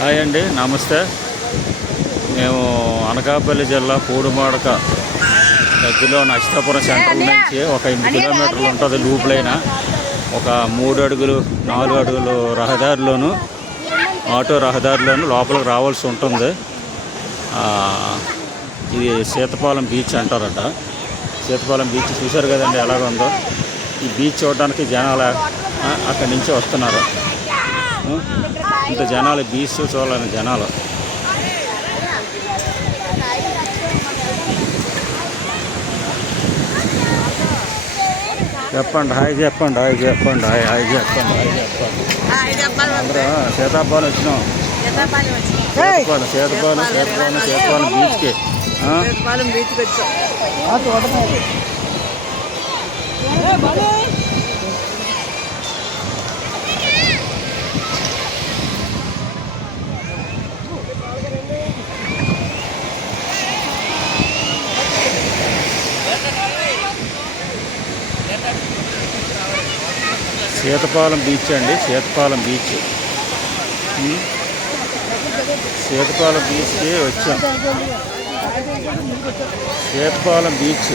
Hi అండి, నమస్తే. మేము అనకాపల్లి జిల్లా పూడిమాడక దగ్గరలో నచ్చితాపురం సెంటర్ నుంచి ఒక 8 కిలోమీటర్లు ఉంటుంది. లూప్ లైన్ ఒక 3 అడుగులు 4 అడుగులు రహదారిలోను, ఆటో రహదారిలోను లోపలికి రావాల్సి ఉంటుంది. ఇది సీతపాలెం బీచ్ అంటారట. సీతపాలెం బీచ్ చూశారు కదండి ఎలాగుందో. ఈ బీచ్ చూడడానికి జనాలు అక్కడి నుంచి వస్తున్నారు. ఇంత జనాలు బీచ్ చూడాలని జనాలు. చెప్పండి హాయ్, చెప్పండి హాయ్, చెప్పండి హాయ్, హాయ్ చెప్పండి, హాయ్ చెప్పండి. అందరూ సీతాపాలెం వచ్చినాం. సీతపాలెం బీచ్కి. సీతపాలెం బీచ్ అండి, సీతపాలెం బీచ్. సీతపాలెం బీచ్కి వచ్చాం. సీతపాలెం బీచ్.